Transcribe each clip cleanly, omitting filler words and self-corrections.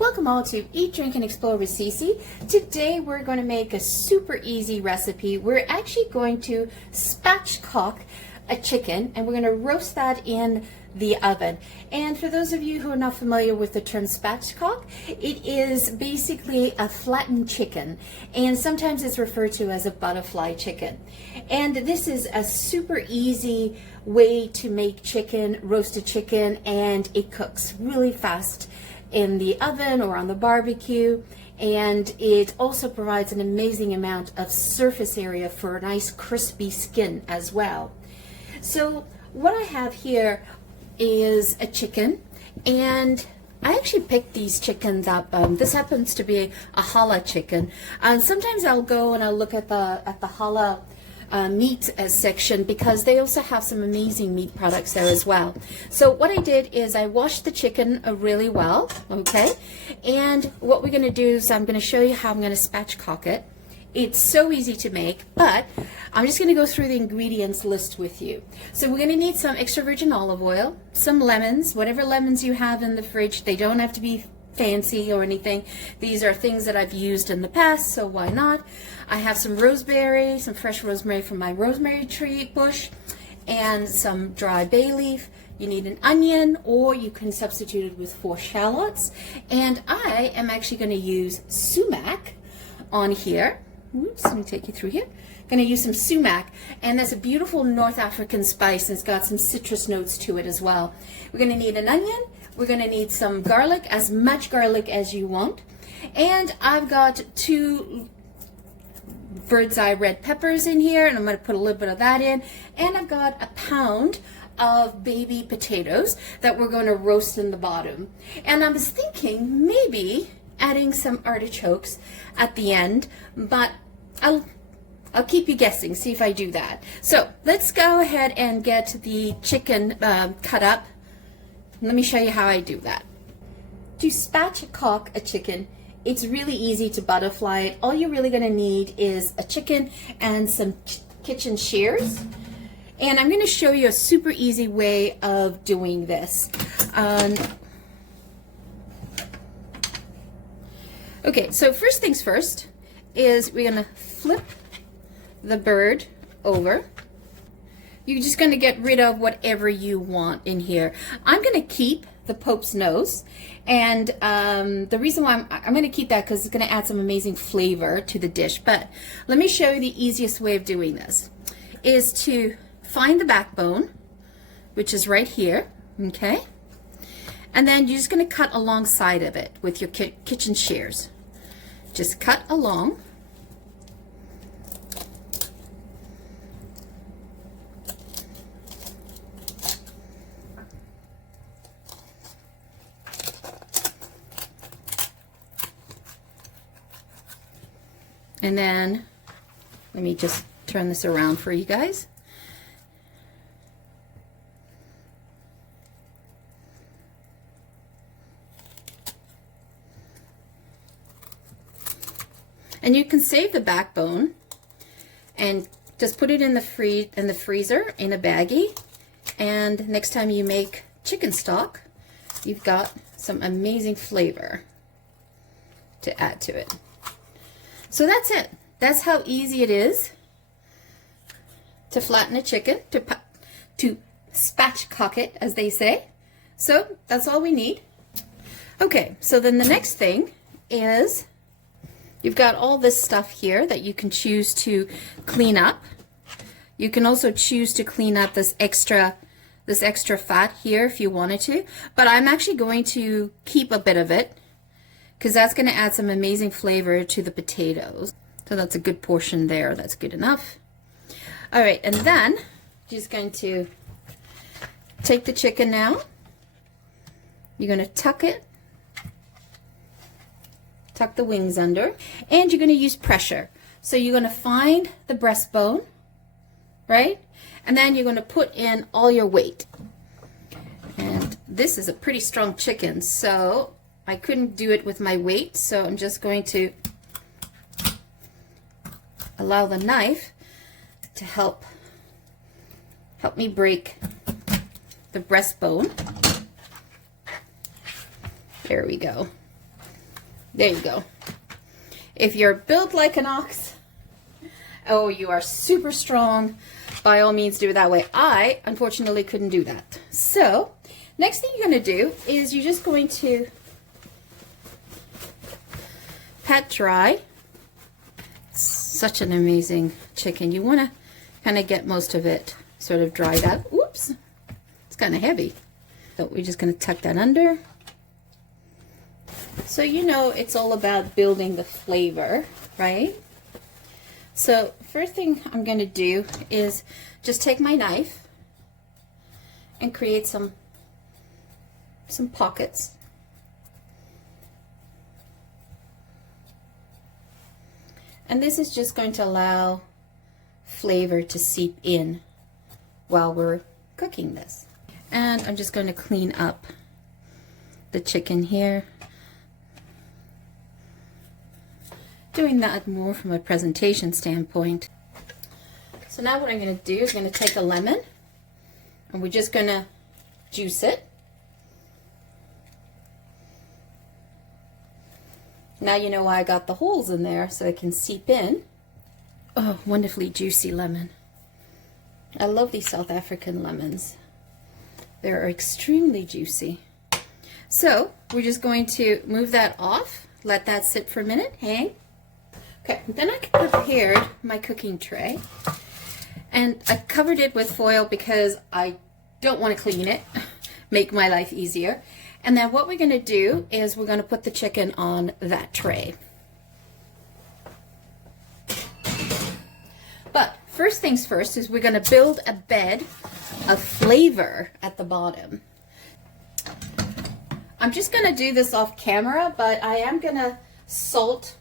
Welcome all to Eat, Drink, and Explore with Cece. Today we're going to make a super easy recipe. We're actually going to spatchcock a chicken and we're going to roast that in the oven. And for those of you who are not familiar with the term spatchcock, it is basically a flattened chicken, and sometimes it's referred to as a butterfly chicken. And this is a super easy way to make chicken, roasted chicken, and it cooks really fast in the oven or on the barbecue, and it also provides an amazing amount of surface area for a nice crispy skin as well. So what I have here is a chicken, and I actually picked these chickens up. This happens to be a challah chicken. Sometimes I'll go and I'll look at the challah meat section because they also have some amazing meat products there as well. So what I did is I washed the chicken really well, okay? And what we're going to do is I'm going to show you how I'm going to spatchcock it. It's so easy to make, but I'm just going to go through the ingredients list with you. So we're going to need some extra virgin olive oil, some lemons, whatever lemons you have in the fridge. They don't have to be fancy or anything. These are things that I've used in the past, so why not? I have some rosemary, some fresh rosemary from my rosemary tree bush, and some dry bay leaf. You need an onion, or you can substitute it with 4 shallots. And I am actually going to use sumac on here. Oops, let me take you through here. I'm going to use some sumac, and that's a beautiful North African spice, and it's got some citrus notes to it as well. We're going to need an onion. We're going to need some garlic, as much garlic as you want. And I've got 2 bird's eye red peppers in here, and I'm going to put a little bit of that in. And I've got a pound of baby potatoes that we're going to roast in the bottom. And I was thinking maybe adding some artichokes at the end, but I'll keep you guessing, see if I do that. So let's go ahead and get the chicken cut up. Let me show you how I do that. To spatchcock a chicken, it's really easy to butterfly it. All you're really going to need is a chicken and some kitchen shears. And I'm going to show you a super easy way of doing this. Okay, so first things first is we're going to flip the bird over. You're just going to get rid of whatever you want in here. I'm going to keep the Pope's nose, and the reason why I'm going to keep that because it's going to add some amazing flavor to the dish. But let me show you the easiest way of doing this is to find the backbone, which is right here, okay? And then you're just going to cut alongside of it with your kitchen shears. Just cut along. And then, let me just turn this around for you guys. And you can save the backbone and just put it in the freezer in a baggie. And next time you make chicken stock, you've got some amazing flavor to add to it. So that's it. That's how easy it is to flatten a chicken, to spatchcock it, as they say. So that's all we need. Okay, so then the next thing is you've got all this stuff here that you can choose to clean up. You can also choose to clean up this extra fat here if you wanted to, but I'm actually going to keep a bit of it because that's going to add some amazing flavor to the potatoes. So that's a good portion there. That's good enough. All right, and then just going to take the chicken now. You're going to tuck it. Tuck the wings under, and you're going to use pressure. So you're going to find the breastbone, right? And then you're going to put in all your weight. And this is a pretty strong chicken, so I couldn't do it with my weight, so I'm just going to allow the knife to help me break the breastbone. There we go. There you go. If you're built like an ox, oh, you are super strong, by all means do it that way. I, unfortunately, couldn't do that. So, next thing you're going to do is you're just going to pat dry. It's such an amazing chicken. You want to kind of get most of it sort of dried up. Oops, it's kind of heavy. So we're just going to tuck that under. So you know it's all about building the flavor, right? So first thing I'm going to do is just take my knife and create some pockets. And this is just going to allow flavor to seep in while we're cooking this. And I'm just going to clean up the chicken here. Doing that more from a presentation standpoint. So now what I'm going to do is going to take a lemon and we're just going to juice it. Now you know why I got the holes in there, so it can seep in. Oh, wonderfully juicy lemon. I love these South African lemons. They're extremely juicy. So we're just going to move that off, let that sit for a minute, hang. Okay, then I prepared my cooking tray, and I covered it with foil because I don't want to clean it, make my life easier. And then what we're going to do is we're going to put the chicken on that tray. But first things first is we're going to build a bed of flavor at the bottom. I'm just going to do this off camera, but I am going to salt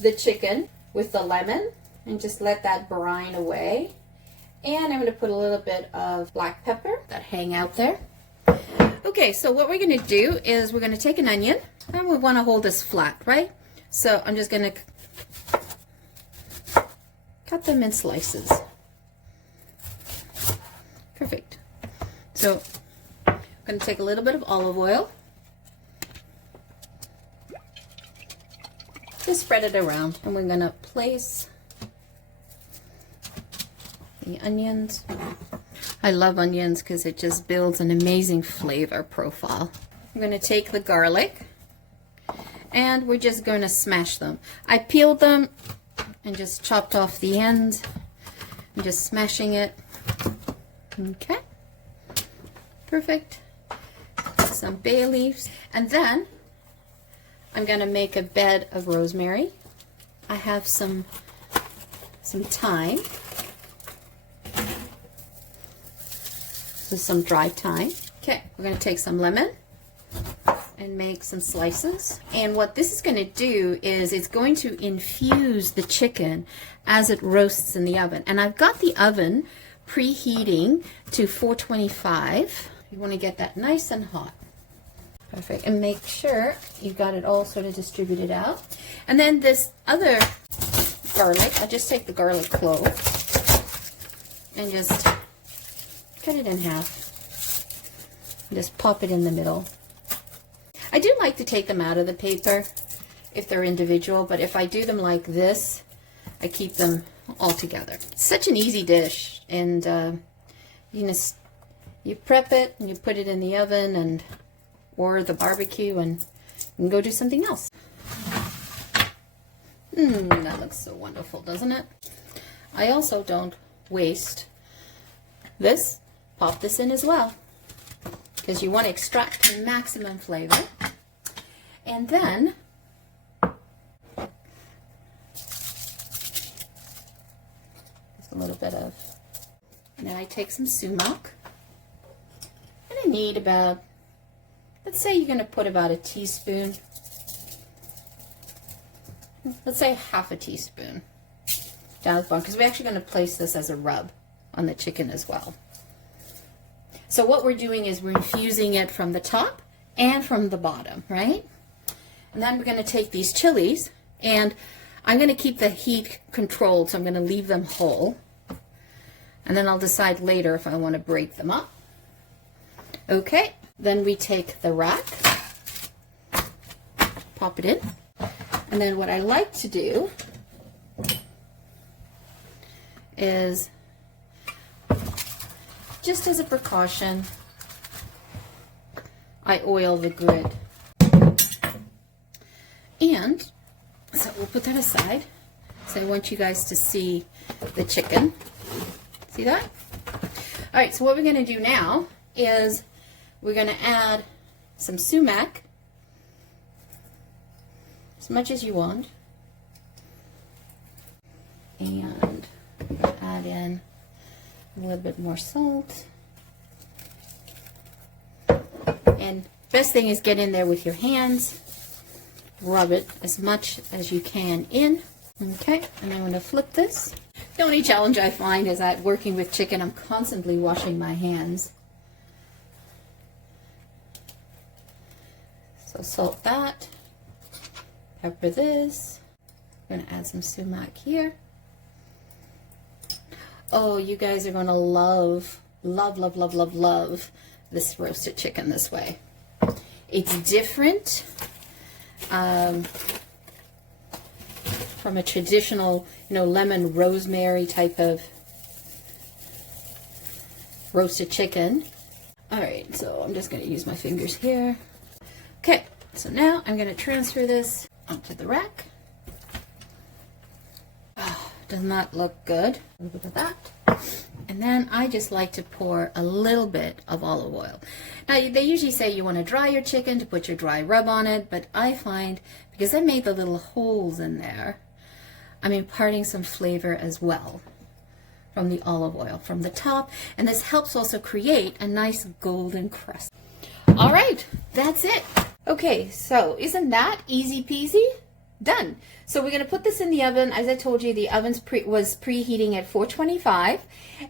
the chicken with the lemon and just let that brine away. And I'm going to put a little bit of black pepper that hang out there. Okay, so what we're going to do is we're going to take an onion, and we want to hold this flat, right? So I'm just going to cut them in slices. Perfect. So I'm going to take a little bit of olive oil. Just spread it around, and we're going to place the onions. I love onions because it just builds an amazing flavor profile. I'm going to take the garlic, and we're just going to smash them. I peeled them and just chopped off the ends. I'm just smashing it. Okay, perfect. Some bay leaves, and then I'm going to make a bed of rosemary. I have some thyme. So some dry thyme. Okay, we're going to take some lemon and make some slices. And what this is going to do is it's going to infuse the chicken as it roasts in the oven. And I've got the oven preheating to 425. You want to get that nice and hot. Perfect. And make sure you've got it all sort of distributed out. And then this other garlic, I'll just take the garlic clove and just cut it in half. Just pop it in the middle. I do like to take them out of the paper if they're individual, but if I do them like this, I keep them all together. It's such an easy dish, and you prep it and you put it in the oven or the barbecue, and you can go do something else. That looks so wonderful, doesn't it? I also don't waste this. Pop this in as well, because you want to extract maximum flavor. And then just a little bit of, and then I take some sumac, and I need about, let's say you're going to put about a teaspoon, let's say half a teaspoon down at the bottom, because we're actually going to place this as a rub on the chicken as well. So what we're doing is we're infusing it from the top and from the bottom, right? And then we're going to take these chilies, and I'm going to keep the heat controlled, so I'm going to leave them whole. And then I'll decide later if I want to break them up. Okay, then we take the rack, pop it in. And then what I like to do is, just as a precaution, I oil the grid. And so we'll put that aside. So I want you guys to see the chicken. See that? All right, so what we're going to do now is we're going to add some sumac, as much as you want, and add in a little bit more salt. And best thing is get in there with your hands, rub it as much as you can in. Okay, and I'm going to flip this. The only challenge I find is that working with chicken, I'm constantly washing my hands. So salt that, pepper this. I'm going to add some sumac here. Oh, you guys are going to love, love, love, love, love, love this roasted chicken this way. It's different from a traditional, lemon rosemary type of roasted chicken. All right, so I'm just going to use my fingers here. Okay, so now I'm going to transfer this onto the rack. Oh, does not look good. A little bit of that. And then I just like to pour a little bit of olive oil. Now, they usually say you want to dry your chicken to put your dry rub on it, but I find, because I made the little holes in there, I'm imparting some flavor as well from the olive oil from the top, and this helps also create a nice golden crust. All right, that's it. Okay, so isn't that easy peasy? Done. So we're going to put this in the oven. As I told you, the oven was preheating at 425,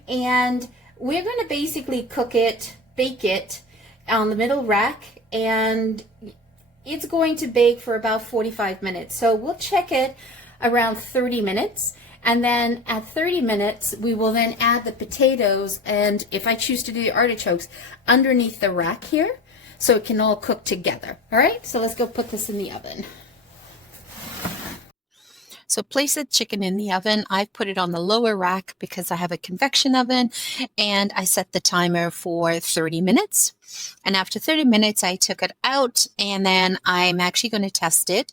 and we're going to basically cook it, bake it on the middle rack, and it's going to bake for about 45 minutes. So we'll check it around 30 minutes, and then at 30 minutes we will then add the potatoes, and if I choose to do the artichokes, underneath the rack here, so it can all cook together. All right, so let's go put this in the oven. So place the chicken in the oven. I've put it on the lower rack because I have a convection oven, and I set the timer for 30 minutes. And after 30 minutes, I took it out, and then I'm actually going to test it.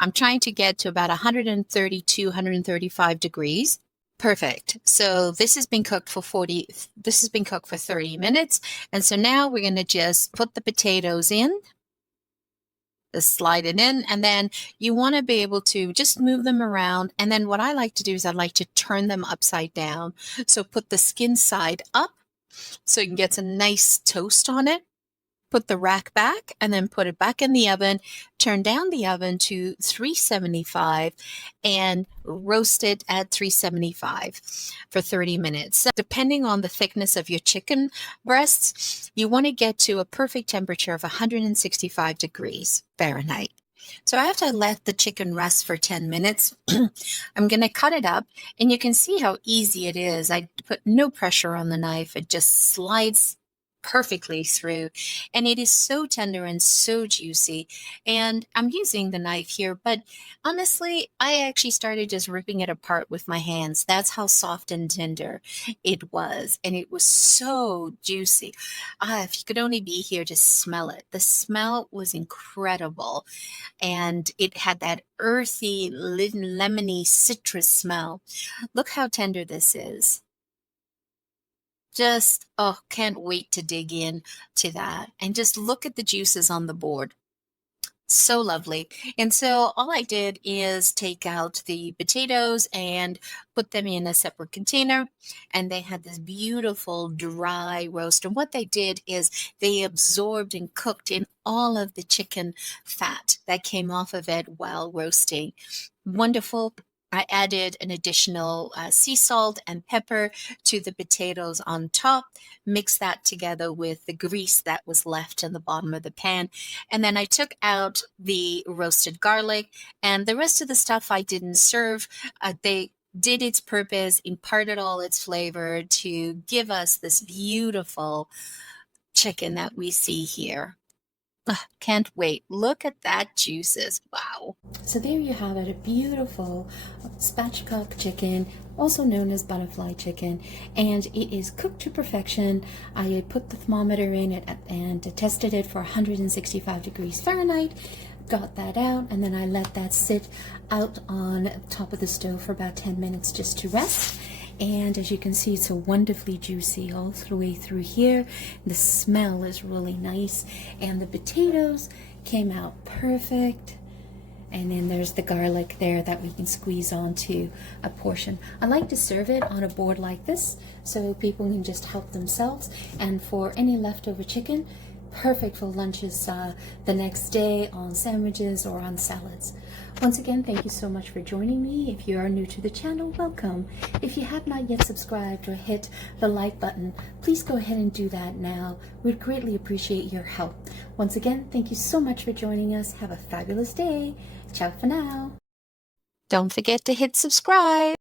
I'm trying to get to about 132, 135 degrees. Perfect. So this has been cooked for 30 minutes. And so now we're going to just put the potatoes in. Just slide it in, and then you want to be able to just move them around. And then what I like to do is I like to turn them upside down. So put the skin side up so you can get some nice toast on it. Put the rack back and then put it back in the oven. Turn down the oven to 375 and roast it at 375 for 30 minutes. So depending on the thickness of your chicken breasts, you want to get to a perfect temperature of 165 degrees Fahrenheit. So I have to let the chicken rest for 10 minutes. I'm going to cut it up, and you can see how easy it is. I put no pressure on the knife. It just slides perfectly through, and it is so tender and so juicy. And I'm using the knife here, but honestly, I actually started just ripping it apart with my hands. That's how soft and tender it was, and it was so juicy. If you could only be here to smell it. The smell was incredible, and it had that earthy, lemony citrus smell. Look how tender this is. Just, oh, can't wait to dig in to that. And just look at the juices on the board. So lovely. And so all I did is take out the potatoes and put them in a separate container. And they had this beautiful dry roast. And what they did is they absorbed and cooked in all of the chicken fat that came off of it while roasting. Wonderful. I added an additional sea salt and pepper to the potatoes on top, mixed that together with the grease that was left in the bottom of the pan. And then I took out the roasted garlic, and the rest of the stuff I didn't serve. They did its purpose, imparted all its flavor to give us this beautiful chicken that we see here. Ugh, can't wait. Look at that juices. Wow. So there you have it, a beautiful spatchcock chicken, also known as butterfly chicken, and it is cooked to perfection. I put the thermometer in it and tested it for 165 degrees Fahrenheit, got that out, and then I let that sit out on top of the stove for about 10 minutes just to rest. And as you can see, it's so wonderfully juicy all the way through here. The smell is really nice, and the potatoes came out perfect. And then there's the garlic there that we can squeeze onto a portion. I like to serve it on a board like this so people can just help themselves. And for any leftover chicken, perfect for lunches the next day, on sandwiches or on salads. Once again, thank you so much for joining me. If you are new to the channel, welcome. If you have not yet subscribed or hit the like button, please go ahead and do that now. We'd greatly appreciate your help. Once again, thank you so much for joining us. Have a fabulous day. Ciao for now. Don't forget to hit subscribe.